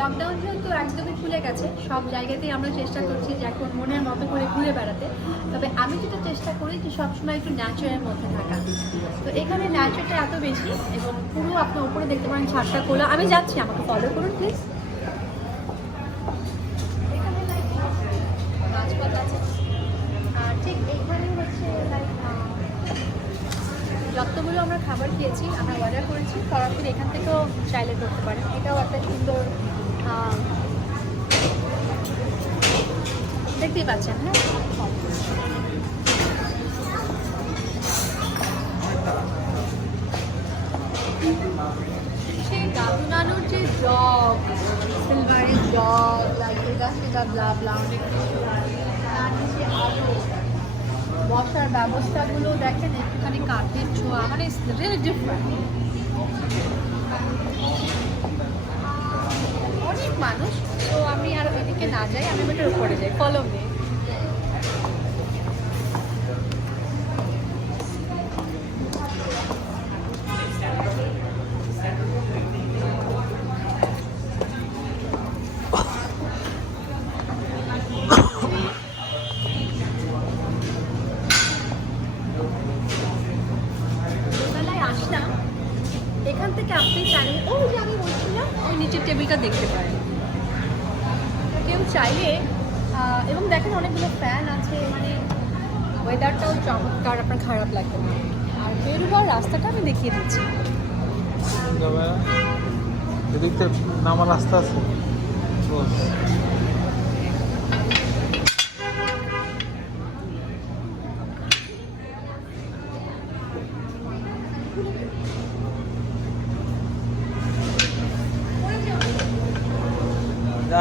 Lockdown যেহেতু একদমই খুলে গেছে, সব জায়গাতেই আমরা চেষ্টা করছি যে এখন মনের মতো করে ঘুরে বেড়াতে। তবে আমি যেটা চেষ্টা করি যে সবসময় একটু ন্যাচারের মধ্যে থাকা। তো এখানে ন্যাচারটা এত বেশি এবং পুরো আপনার উপরে দেখতে পারেন ছাদটা খোলা। আমি যাচ্ছি, আমাকে ফলো করুন প্লিজ। গাছপালা আছে আর ঠিক এইখানে হচ্ছে যতগুলো আমরা খাবার খেয়েছি আমরা অর্ডার করেছি, সরাসরি এখান থেকেও চাইলে করতে পারেন। এটাও একটা সুন্দর দেখতেই পাচ্ছেন। হ্যাঁ, সেই দাদু নানুর যে জগ, সিলভারের জগ, লাইক এটা সেটা ব্লা অনেক কিছু। আর নিচে আলো, বসার ব্যবস্থাগুলো দেখেন একটুখানি কাঠের ছোঁয়া, মানে রিয়েলি ডিফারেন্ট। অনেক মানুষ, তো আমি আর ওইদিকে না যাই, আমি ওটার উপরে যাই, ফলো মি। আসলাম এখান থেকে, আপনি চাইলে ওই যে আমি বলছিলাম ওই নিচের টেবিলটা দেখতে পারেন। কেউ চাইলে এবং দেখেন অনেকগুলো ফ্যান আছে, মানে ওয়েদারটাও চমৎকার, আপনার খারাপ লাগবে না। আর বেরোবার রাস্তাটা আমি দেখিয়ে দিচ্ছি। এদিকটা নামার রাস্তা আছে।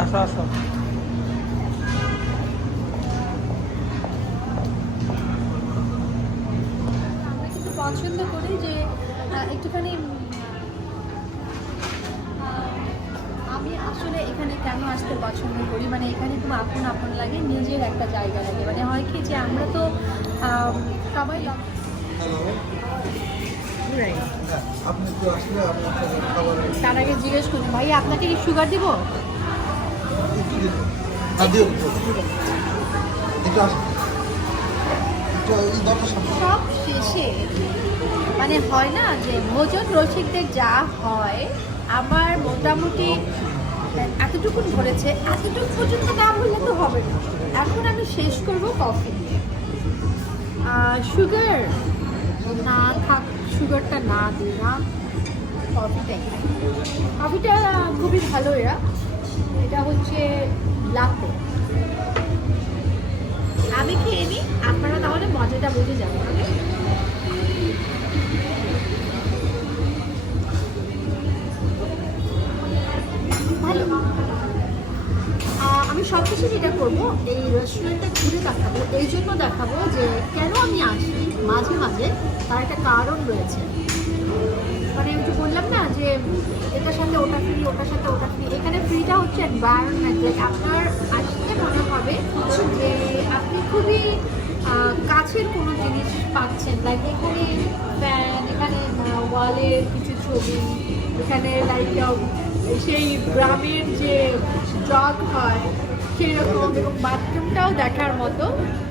আসো আসো। আমরা কিন্তু পছন্দ করি যে একটুখানি, আমি আসলে এখানে কেন আসতে পছন্দ করি, মানে এখানে খুব আপন আপন লাগে, নিজের একটা জায়গা লাগে। মানে হয় কি যে আমরা তো সবাই তার আগে জিজ্ঞেস করি, ভাই আপনাকে কি সুগার দিব? সব শেষে মানে হয় না যে ভোজন রসিকদের যা হয়, আমার মোটামুটি এতটুকু ধরেছে, এতটুকু পর্যন্ত না বললে তো হবে না। এখন আমি শেষ করব কফি দিয়ে। সুগার না থাক, সুগারটা না দিই না, কফিটাই খাই। কফিটা খুবই ভালো, এটা হচ্ছে লাটে। আমি খেয়ে নিই, আপনারা তাহলে মজাটা বুঝে যাবেন। ভালো। আমি সব কিছু যেটা করবো, এই রেস্টুরেন্টটা ঘুরে দেখাবো। এই জন্য দেখাবো যে কেন আমি আসি মাঝে মাঝে, তার একটা কারণ রয়েছে। মানে আমি তো বললাম না যে এটার সাথে ওটা ফ্রি, ওটার সাথে ওটা ফ্রি। এখানে ফ্রিটা হচ্ছে এনভায়রনমেন্ট, আপনার আসতে মনে হবে যে আপনি খুবই কাছের কোনো জিনিস পাচ্ছেন। লাইক এখানে ফ্যান, এখানে ওয়ালের কিছু ছবি, এখানে লাইক সেই গ্রামের যে জগ হয় সেরকম, এবং বাথরুমটাও দেখার মতো,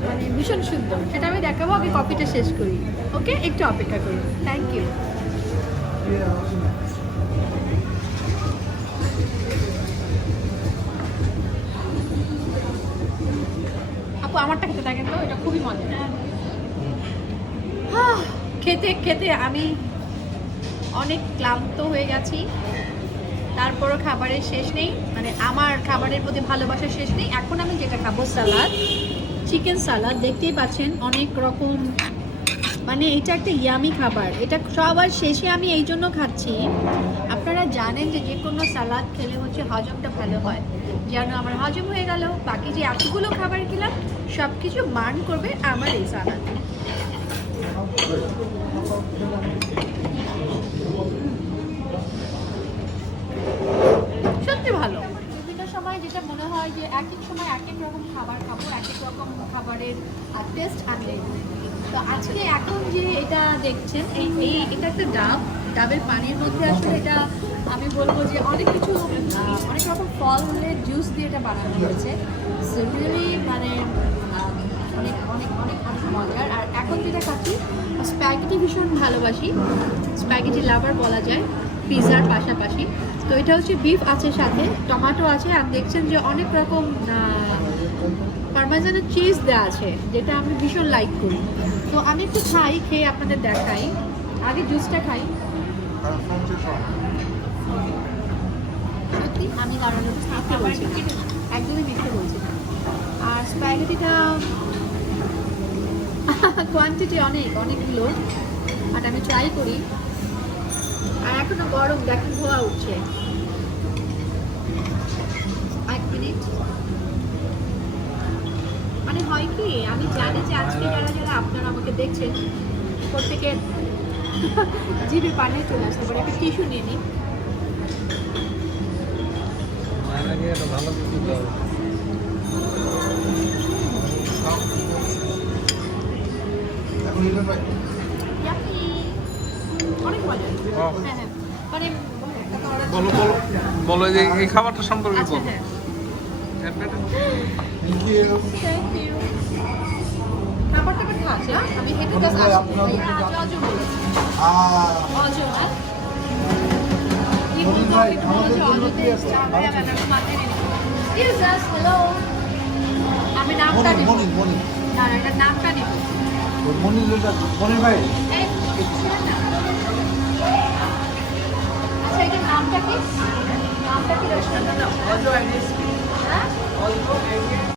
মানে ভীষণ সুন্দর। সেটা আমি দেখাবো, আগে কফিটা শেষ করি। ওকে, একটু অপেক্ষা করুন। Thank you. আপু আমারটা খেতে থাকেন তো, এটা খুবই মজা। খেতে খেতে আমি অনেক ক্লান্ত হয়ে গেছি, তারপরও খাবারের শেষ নেই, মানে আমার খাবারের প্রতি ভালোবাসার শেষ নেই। এখন আমি যেটা খাবো সালাদ, চিকেন সালাদ। দেখতেই পাচ্ছেন অনেক রকম, মানে এটা একটা ইয়ামি খাবার। এটা সবার শেষে আমি এই জন্য খাচ্ছি, আপনারা জানেন যে যে কোনো সালাদ খেলে হচ্ছে হজমটা ভালো হয়। যেন আমার হজম হয়ে গেল, বাকি যে এতগুলো খাবার খেলাম সব কিছু মান করবে আমার এই সালাদ। সত্যি ভালো। বিভিন্ন সময় যেটা মনে হয় যে এক এক সময় এক এক রকম খাবার খাবো, এক এক রকম খাবারের টেস্ট আনলে। তো আজকে এখন যে এটা দেখছেন, এটা একটা ডাবের পানির মধ্যে আসলে এটা আমি বলবো যে অনেক কিছু অনেক রকম ফলের জুস দিয়ে এটা বানানো হয়েছে। সো রিয়েলি মানে অনেক অনেক অনেক অনেক মজার। আর এখন যেটা খাচ্ছি, স্প্যাগেটি ভীষণ ভালোবাসি, স্প্যাগেটি লাভার বলা যায় পিৎজার পাশাপাশি। তো এটা হচ্ছে বিফ আছে, সাথে টমেটো আছে, আর দেখছেন যে অনেক রকম পারমেজানের চিজ দেওয়া আছে, যেটা আমি ভীষণ লাইক করি। তো আমি একটু খাই, খেয়ে আপনাদের দেখাই। আগে জুসটা খাই। সত্যি আমি কারণ মিথ্যে বলছি না, একদমই মিথ্যে বলছি না। আর স্প্যাগেটিটা কোয়ান্টিটি অনেকগুলো, আর আমি ট্রাই করি। আর এখনো গরম, দেখেন ধোয়া উঠছে। এক মিনিট। মানে হয় কি, আমি জানি যে আজকে যারা যারা আপনারা আমাকে দেখছেন প্রত্যেকের জিভে পানি চলে আসতে পারে। একটা টিস্যু নিয়ে নিই। ভালো দিতে হবে। অনেক মজা। হ্যাঁ। হ্যাঁ হ্যাঁ, মানে বলো বলো বলো, এই খাবারটা সম্পর্কে আচ্ছা, বলো। হ্যাঁ। Thank you. Thank you. খাবারটা বেশ খাচ্ছে, আমি হেঁটে কোনো জাস্ট ভাই আসছি। আপনার অজয় বলেছি। Ah, অজয়, হ্যাঁ? কি মনির বলতো, ভাই, একটু আমাদের বলো যে জন্য অজয়তে কি আছে? যাবে, আমি মাথায় নিয়ে নিবো। Excuse us, hello. আমি নামটা নিব। মনির। না না, এটার নামটা নিব। মনির ভাই, এই, ছিলেন না? আচ্ছা, এটার নামটা কি? নামটা কি রেস্টুরেন্টের নাম? হ্যাঁ?